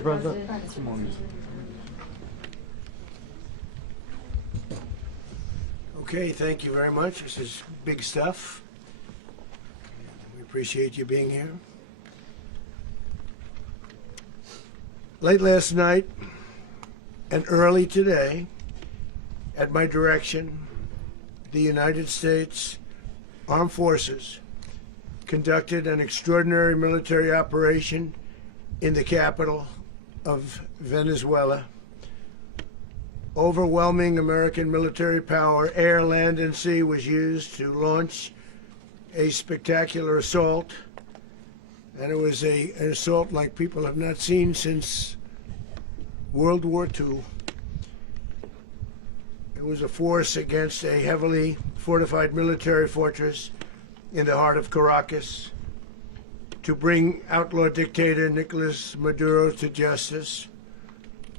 President. Okay, thank you very much. This is big stuff. We appreciate you being here. Late last night and early today, at my direction, the United States Armed Forces conducted an extraordinary military operation in the capital of Venezuela. Overwhelming American military power, air, land, and sea, was used to launch a spectacular assault. And it was an assault like people have not seen since World War II. It was a force against a heavily fortified military fortress in the heart of Caracas to bring outlaw dictator Nicolas Maduro to justice.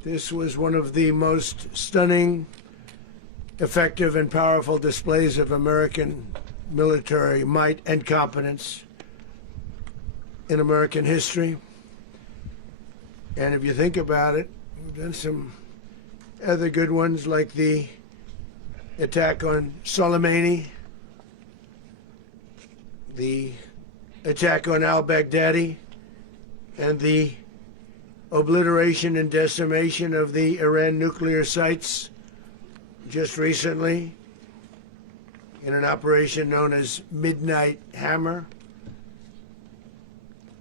This was one of the most stunning, effective, and powerful displays of American military might and competence in American history. And if you think about it, we've done some other good ones, like the attack on Soleimani, the attack on al-Baghdadi, and the obliteration and decimation of the Iran nuclear sites just recently in an operation known as Midnight Hammer.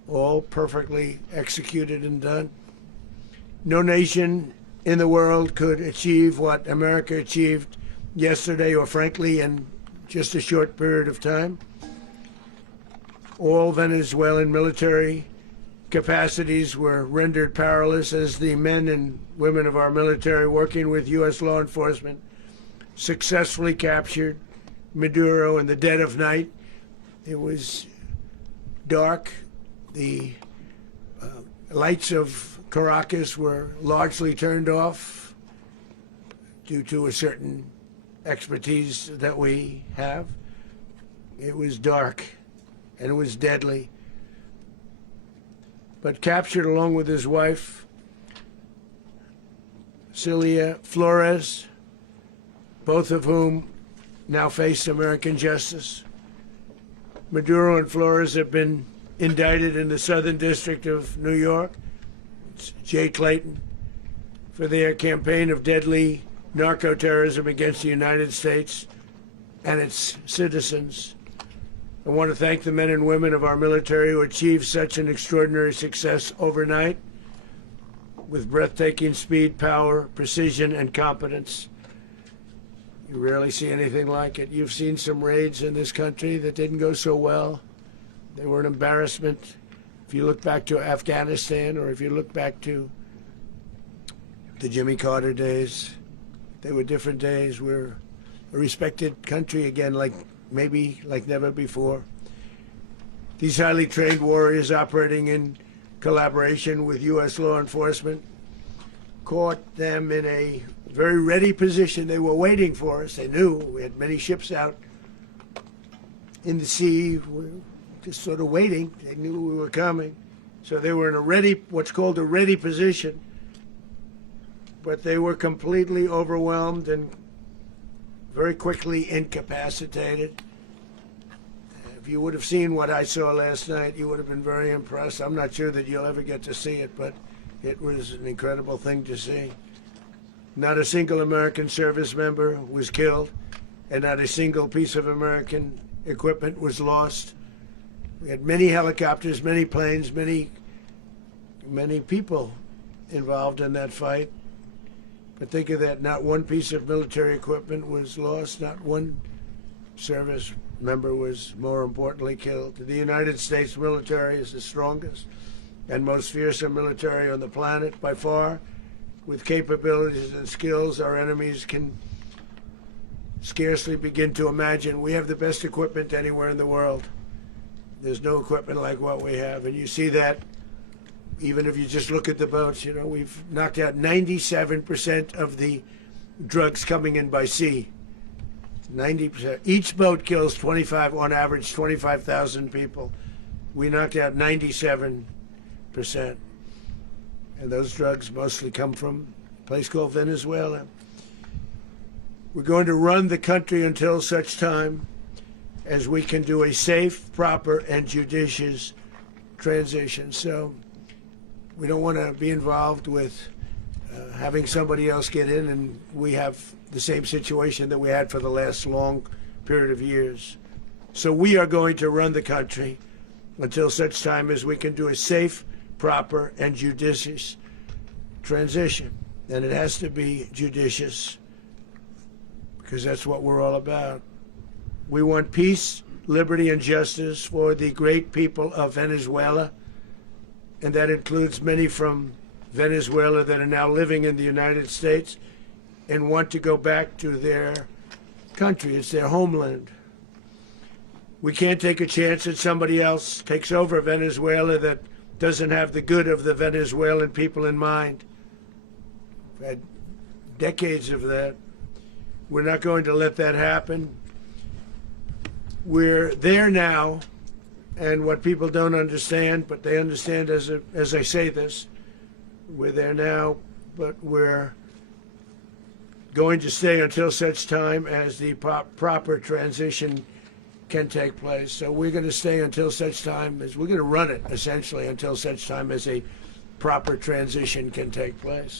All perfectly executed and done. No nation in the world could achieve what America achieved yesterday, or frankly in just a short period of time. All Venezuelan military capacities were rendered powerless as the men and women of our military, working with U.S. law enforcement, successfully captured Maduro in the dead of night. It was dark. The lights of Caracas were largely turned off due to a certain expertise that we have. It was dark and it was deadly. But captured along with his wife, Celia Flores, both of whom now face American justice. Maduro and Flores have been indicted in the Southern District of New York, it's Jay Clayton, for their campaign of deadly narco-terrorism against the United States and its citizens. I want to thank the men and women of our military who achieved such an extraordinary success overnight with breathtaking speed, power, precision, and competence. You rarely see anything like it. You've seen some raids in this country that didn't go so well. They were an embarrassment. If you look back to Afghanistan, or if you look back to the Jimmy Carter days, they were different days. We're a respected country again, maybe like never before. These highly trained warriors, operating in collaboration with U.S. law enforcement, caught them in a very ready position. They were waiting for us. They knew we had many ships out in the sea, just sort of waiting. They knew we were coming. So they were in a ready, what's called a ready position. But they were completely overwhelmed and very quickly incapacitated. If you would have seen what I saw last night, you would have been very impressed. I'm not sure that you'll ever get to see it, but it was an incredible thing to see. Not a single American service member was killed, and not a single piece of American equipment was lost. We had many helicopters, many planes, many people involved in that fight. But think of that, not one piece of military equipment was lost, not one service member was, more importantly, killed. The United States military is the strongest and most fearsome military on the planet by far, with capabilities and skills our enemies can scarcely begin to imagine. We have the best equipment anywhere in the world. There's no equipment like what we have, and you see that even if you just look at the boats. You know, we've knocked out 97% of the drugs coming in by sea. 90%. Each boat kills on average 25,000 people. We knocked out 97%. and those drugs mostly come from a place called Venezuela. We're going to run the country until such time as we can do a safe, proper, and judicious transition. So we don't want to be involved with having somebody else get in and we have the same situation that we had for the last long period of years. So we are going to run the country until such time as we can do a safe, proper, and judicious transition. And it has to be judicious because that's what we're all about. We want peace, liberty, and justice for the great people of Venezuela, and that includes many from Venezuela that are now living in the United States and want to go back to their country. It's their homeland. We can't take a chance that somebody else takes over Venezuela that doesn't have the good of the Venezuelan people in mind. We've had decades of that. We're not going to let that happen. We're there now, and what people don't understand, but they understand as I say this, we're there now, but we're going to stay until such time as the proper transition can take place. So we're going to stay until such time as we're going to run it, essentially, until such time as a proper transition can take place.